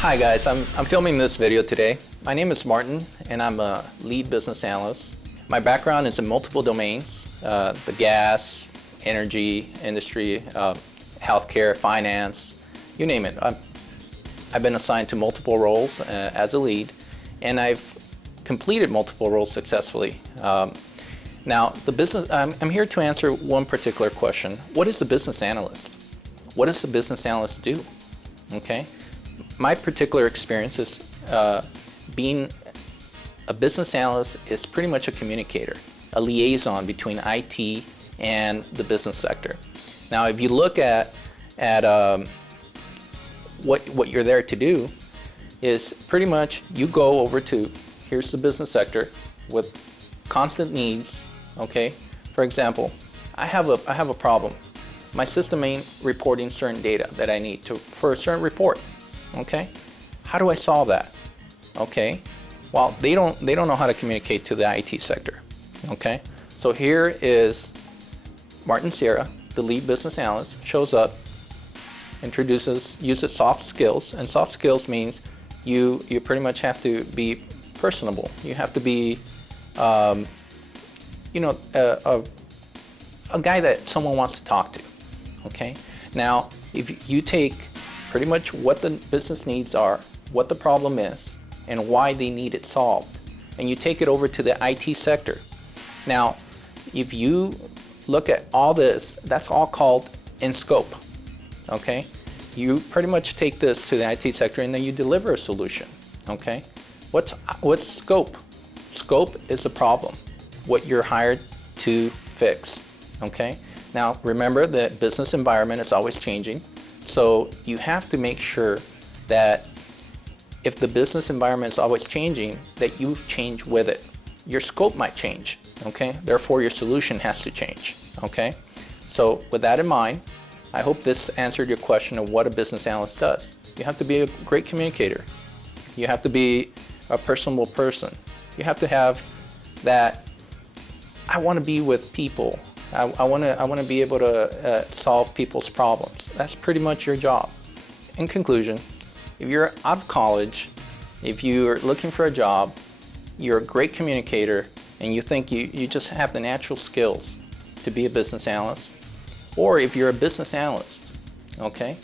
Hi guys, I'm filming this video today. My name is Martin and I'm a lead business analyst. My background is in multiple domains, the gas, energy industry, healthcare, finance, you name it. I've been assigned to multiple roles as a lead, and I've completed multiple roles successfully. Now, I'm here to answer one particular question. What is a business analyst? What does a business analyst do? Okay. My particular experience is being a business analyst is pretty much a communicator, a liaison between IT and the business sector. Now, if you look at what you're there to do, is pretty much you go over to, here's the business sector with constant needs. Okay, for example, I have a problem. My system ain't reporting certain data that I need for a certain report. Okay, how do I solve that? Okay, well, they don't know how to communicate to the IT sector. Okay, so here is Martin Sierra, the lead business analyst, shows up, uses soft skills, and soft skills means you pretty much have to be personable. You have to be a guy that someone wants to talk to. Okay, now if you take pretty much what the business needs are, what the problem is, and why they need it solved, and you take it over to the IT sector. Now, if you look at all this, that's all called in scope. Okay, you pretty much take this to the IT sector and then you deliver a solution. Okay, what's scope? Scope is a problem, what you're hired to fix. Okay, now remember the business environment is always changing. So you have to make sure that if the business environment is always changing, that you change with it. Your scope might change, okay? Therefore, your solution has to change, okay? So with that in mind, I hope this answered your question of what a business analyst does. You have to be a great communicator. You have to be a personable person. You have to have that, I want to be with people. I want to be able to solve people's problems. That's pretty much your job. In conclusion, if you're out of college, if you're looking for a job, you're a great communicator, and you think you just have the natural skills to be a business analyst, or if you're a business analyst, okay,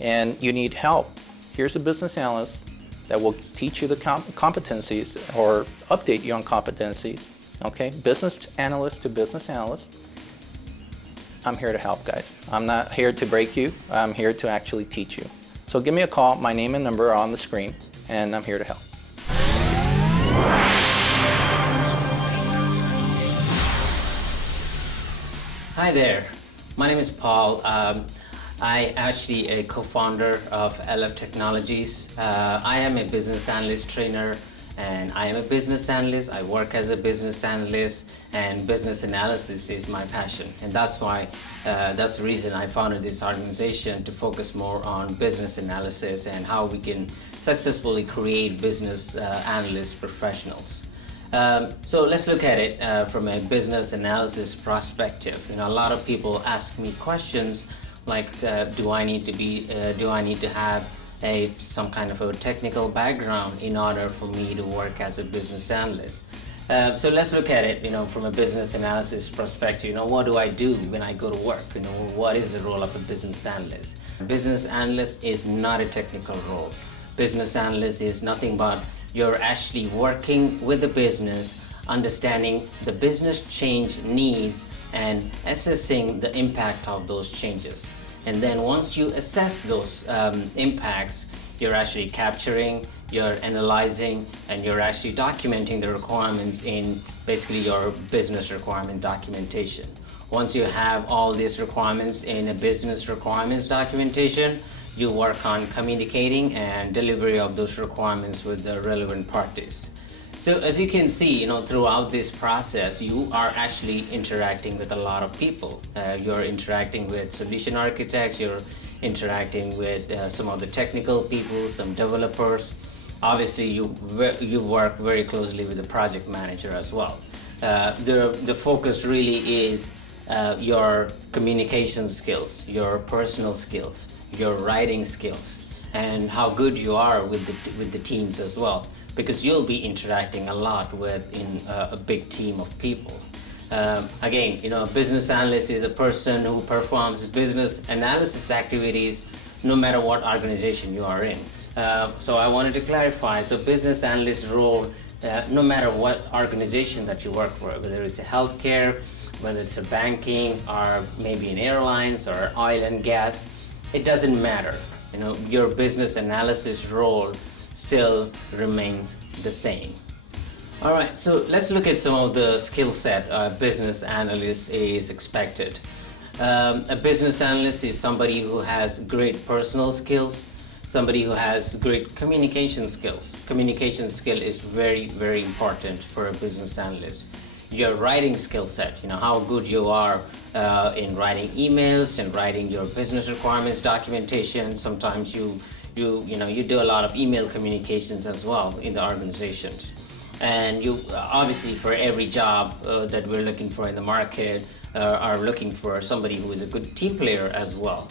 and you need help, here's a business analyst that will teach you the competencies or update you on competencies, okay, business analyst to business analyst. I'm here to help, guys. I'm not here to break you. I'm here to actually teach you. So give me a call. My name and number are on the screen, and I'm here to help. Hi there. My name is Paul. I actually a co-founder of LF Technologies. I am a business analyst trainer, and I am a business analyst. I work as a business analyst, and business analysis is my passion. And that's the reason I founded this organization, to focus more on business analysis and how we can successfully create business analyst professionals. So let's look at it from a business analysis perspective. A lot of people ask me questions like, do I need to have some kind of a technical background in order for me to work as a business analyst? So let's look at it, from a business analysis perspective. What do I do when I go to work? What is the role of a business analyst? Business analyst is not a technical role. Business analyst is nothing but you're actually working with the business, understanding the business change needs and assessing the impact of those changes. And then once you assess those impacts, you're actually capturing, you're analyzing, and you're actually documenting the requirements in basically your business requirement documentation. Once you have all these requirements in a business requirements documentation, you work on communicating and delivery of those requirements with the relevant parties. So as you can see, throughout this process, you are actually interacting with a lot of people. You're interacting with solution architects, you're interacting with some of the technical people, some developers. Obviously, you work very closely with the project manager as well. The focus really is your communication skills, your personal skills, your writing skills. and how good you are with the teams as well, because you'll be interacting a lot with a big team of people. Again, a business analyst is a person who performs business analysis activities no matter what organization you are in. So I wanted to clarify, so business analyst role, no matter what organization that you work for, whether it's a healthcare, whether it's a banking, or maybe in airlines or oil and gas, it doesn't matter. Your business analysis role still remains the same. All right, so let's look at some of the skill set a business analyst is expected. A business analyst is somebody who has great personal skills, somebody who has great communication skills. Communication skill is very, very important for a business analyst. Your writing skill set, how good you are in writing emails and writing your business requirements documentation. Sometimes you do a lot of email communications as well in the organizations. And you obviously, for every job that we're looking for in the market, are looking for somebody who is a good team player as well.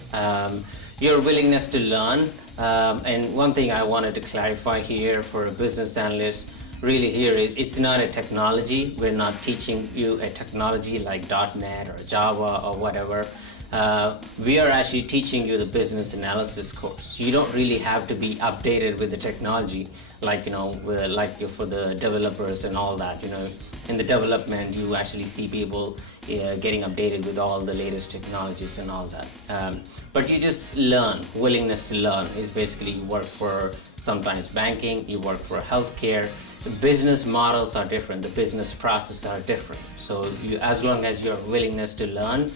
Your willingness to learn, and one thing I wanted to clarify here for a business analyst, really here is it's not a technology. We're not teaching you a technology like .NET or Java or whatever. We are actually teaching you the business analysis course. You don't really have to be updated with the technology, like for the developers and all that. In the development, you actually see people getting updated with all the latest technologies and all that. But you just learn. Willingness to learn is basically you work for sometimes banking, you work for healthcare. The business models are different, the business processes are different. So as long as your willingness to learn,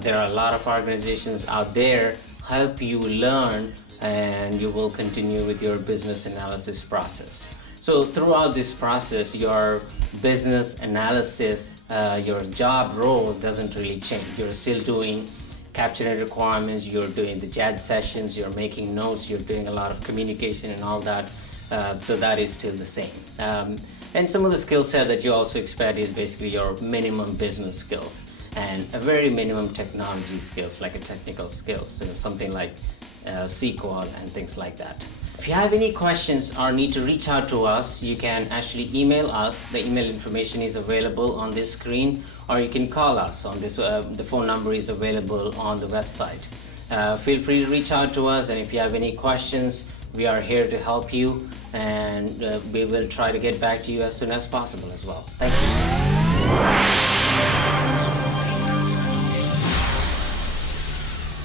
there are a lot of organizations out there help you learn, and you will continue with your business analysis process. So throughout this process, your business analysis, your job role doesn't really change. You're still doing capturing requirements, you're doing the JAD sessions, you're making notes, you're doing a lot of communication and all that. So that is still the same. And some of the skill set that you also expect is basically your minimum business skills and a very minimum technology skills, like a technical skills, so something like SQL and things like that. If you have any questions or need to reach out to us, you can actually email us. The email information is available on this screen, or you can call us on this. The phone number is available on the website. Feel free to reach out to us, and if you have any questions, we are here to help you, and we will try to get back to you as soon as possible as well. Thank you.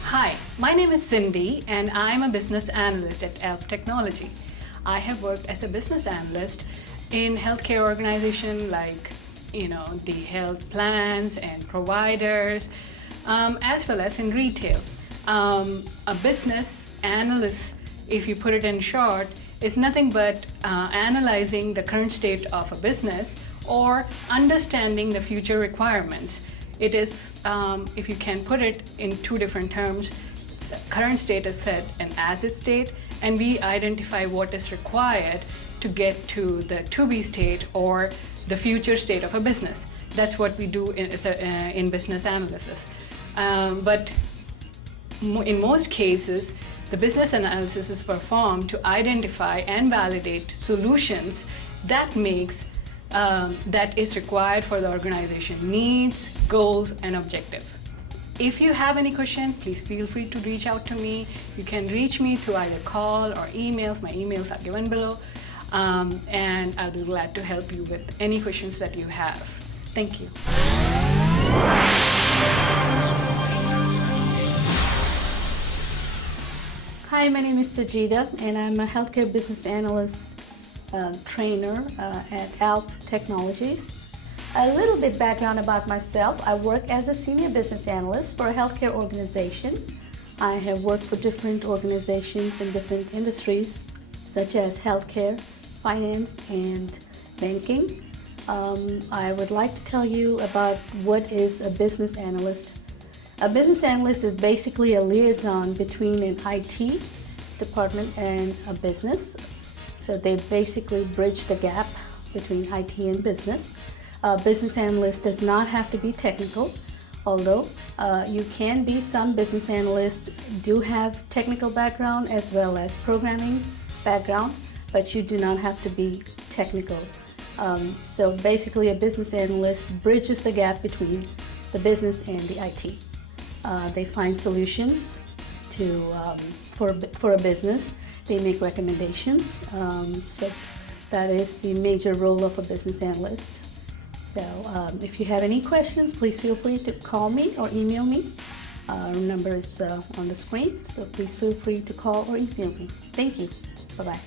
Hi, my name is Cindy, and I'm a business analyst at ELF Technology. I have worked as a business analyst in healthcare organizations like, the health plans and providers, as well as in retail. A business analyst, if you put it in short, is nothing but analyzing the current state of a business or understanding the future requirements. It is, if you can put it in two different terms, the current state is set an as-is state, and we identify what is required to get to the to-be state or the future state of a business. That's what we do in business analysis. But in most cases, the business analysis is performed to identify and validate solutions that is required for the organization needs, goals, and objective. If you have any question, please feel free to reach out to me. You can reach me through either call or emails. My emails are given below, and I'll be glad to help you with any questions that you have. Thank you. Hi, my name is Sajida, and I'm a healthcare business analyst trainer at ELF Technologies. A little bit background about myself. I work as a senior business analyst for a healthcare organization. I have worked for different organizations in different industries, such as healthcare, finance, and banking. I would like to tell you about what is a business analyst. A business analyst is basically a liaison between an IT department and a business. So they basically bridge the gap between IT and business. A business analyst does not have to be technical. Although you can be, some business analysts do have technical background as well as programming background, but you do not have to be technical. So basically a business analyst bridges the gap between the business and the IT. They find solutions for a business. They make recommendations. So that is the major role of a business analyst. So if you have any questions, please feel free to call me or email me. Our number is on the screen, so please feel free to call or email me. Thank you. Bye-bye.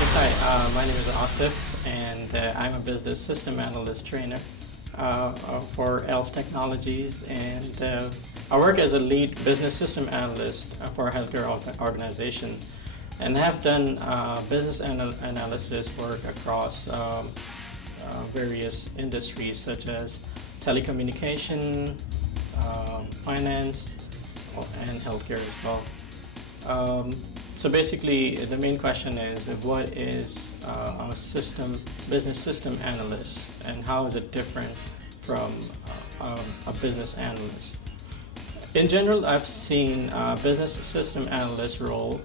Yes, hi, my name is Asif, and I'm a business system analyst trainer for ELF Technologies, and I work as a lead business system analyst for a healthcare organization, and have done business analysis work across various industries such as telecommunication, finance, and healthcare as well. So basically, the main question is, what is a business system analyst, and how is it different from a business analyst? In general, I've seen a business system analyst role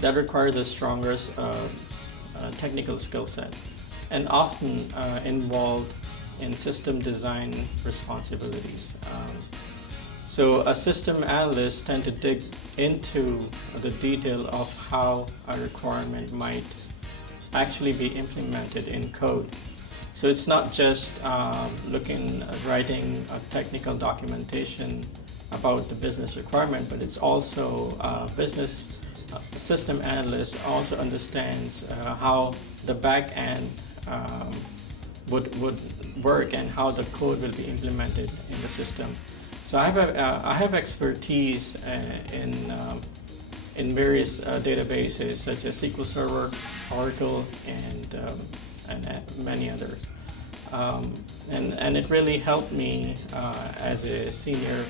that requires a stronger technical skill set, and often involved in system design responsibilities. So a system analyst tend to dig into the detail of how a requirement might actually be implemented in code. So it's not just writing a technical documentation about the business requirement, but it's also business system analyst also understands how the back end would work and how the code will be implemented in the system. So I have expertise in various databases such as SQL Server, Oracle, and many others. And it really helped me as a senior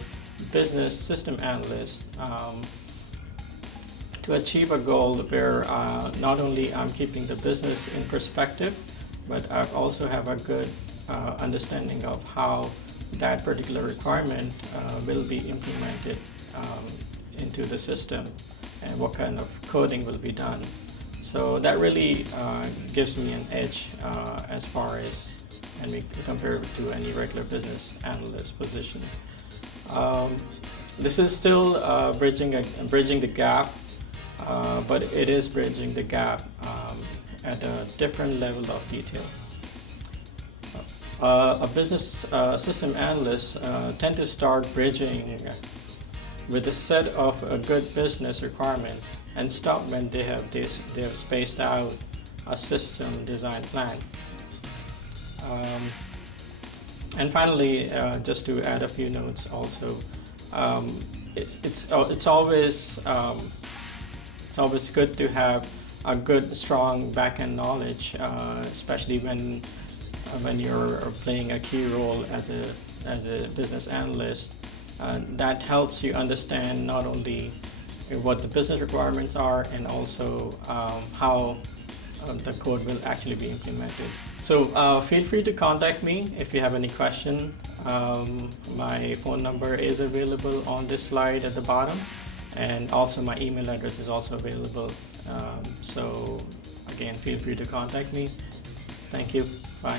business system analyst to achieve a goal where not only I'm keeping the business in perspective, but I also have a good understanding of how that particular requirement will be implemented into the system and what kind of coding will be done. So that really gives me an edge as far as, and we compare it to any regular business analyst position. This is still bridging the gap, but it is bridging the gap at a different level of detail. A business system analyst tend to start bridging with a set of a good business requirement and stop when they have spaced out a system design plan. And finally, just to add a few notes also, it's always good to have a good, strong back-end knowledge, especially when you're playing a key role as a business analyst. That helps you understand not only what the business requirements are, and also how the code will actually be implemented. So feel free to contact me if you have any question. My phone number is available on this slide at the bottom, and also my email address is also available. So again, feel free to contact me. Thank you. Bye.